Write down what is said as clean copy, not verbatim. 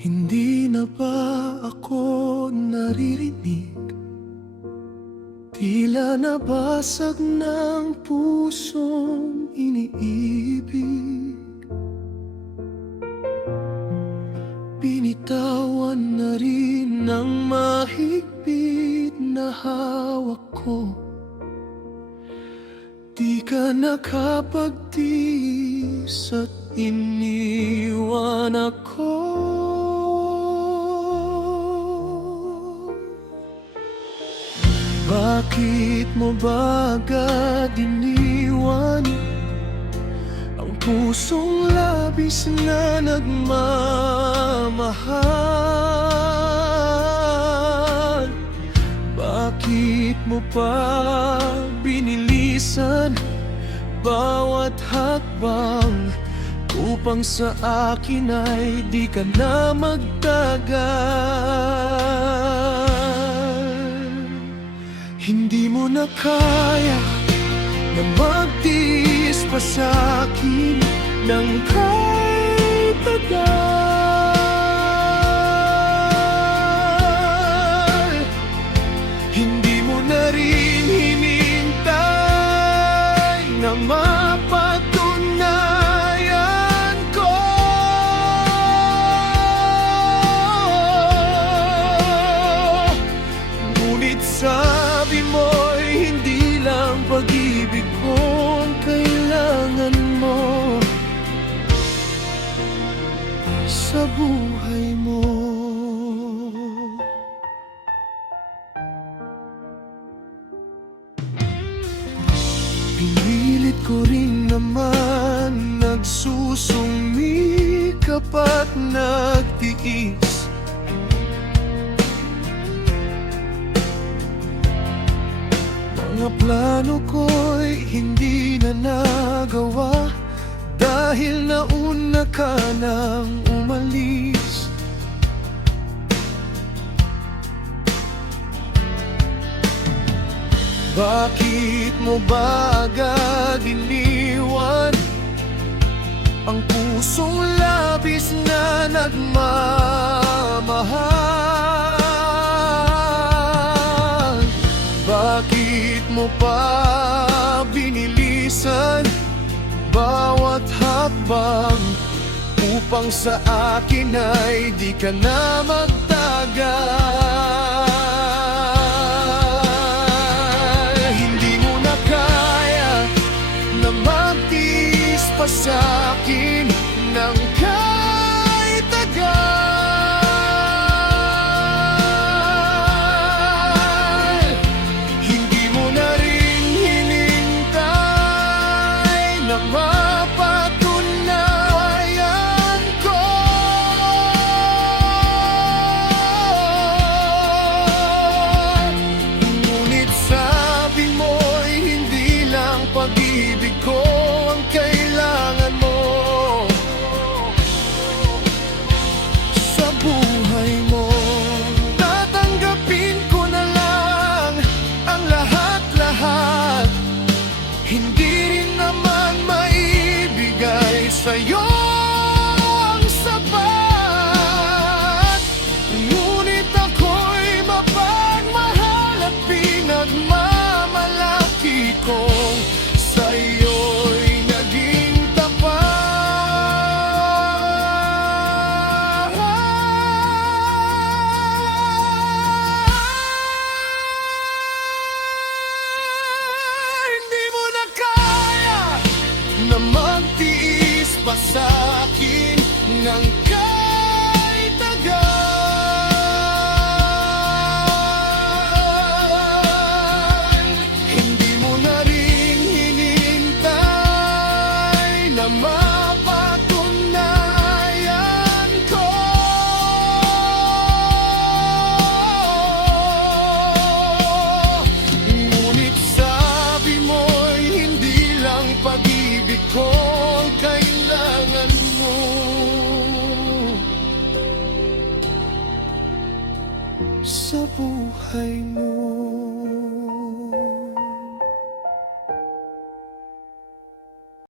Hindi na ba ako naririnig? Tila nabasag ng pusong iniibig. Binitawan na rin ng mahigpit na hawak ko. Di ka nakapagtiis at iniwan ako. Bakit mo ba agad iniwan ang pusong labis na nagmamahal? Bakit mo pa binilisan bawat hakbang upang sa akin ay di ka na magtagal? Hindi mo na kaya na magtiis pa sa'kin ng kahit tagal. Hindi mo na rin hinintay na mapatunayan ko. Ngunit sabi mo'y hindi lang pag-ibig ko ang kailangan mo sa buhay mo. Pinilit ko rin naman, nagsusumikap at nagtiis. Mga plano ko'y hindi na nagawa dahil nauna ka nang umalis. Bakit mo ba agad iniwan ang pusong labis na nagmamahal? Bakit mo pa binilisan bawat hakbang upang sa akin ay di ka na magtagal? Hindi mo na kaya na magtiis pa sa'kin ng kahit tagal. Hindi mo na rin hinintay na mapatunayan ko. Ngunit sabi mo'y hindi lang pag-ibig ko ang kailangan mo sa buhay mo. Tatanggapin ko na lang ang lahat-lahat. Hindi rin naman maibigay sa'yo ang sapat. Ngunit ako'y mapagmahal at pinagmamalaki kong sa'yo'y naging tapat. Hindi mo na kaya na magtiis pa sa'kin ng kahit tagal. Hindi mo na rin hinintay na mapatunayan ko. Ngunit sabi mo'y hindi lang pag-ibig ko ang kailangan mo sa buhay mo.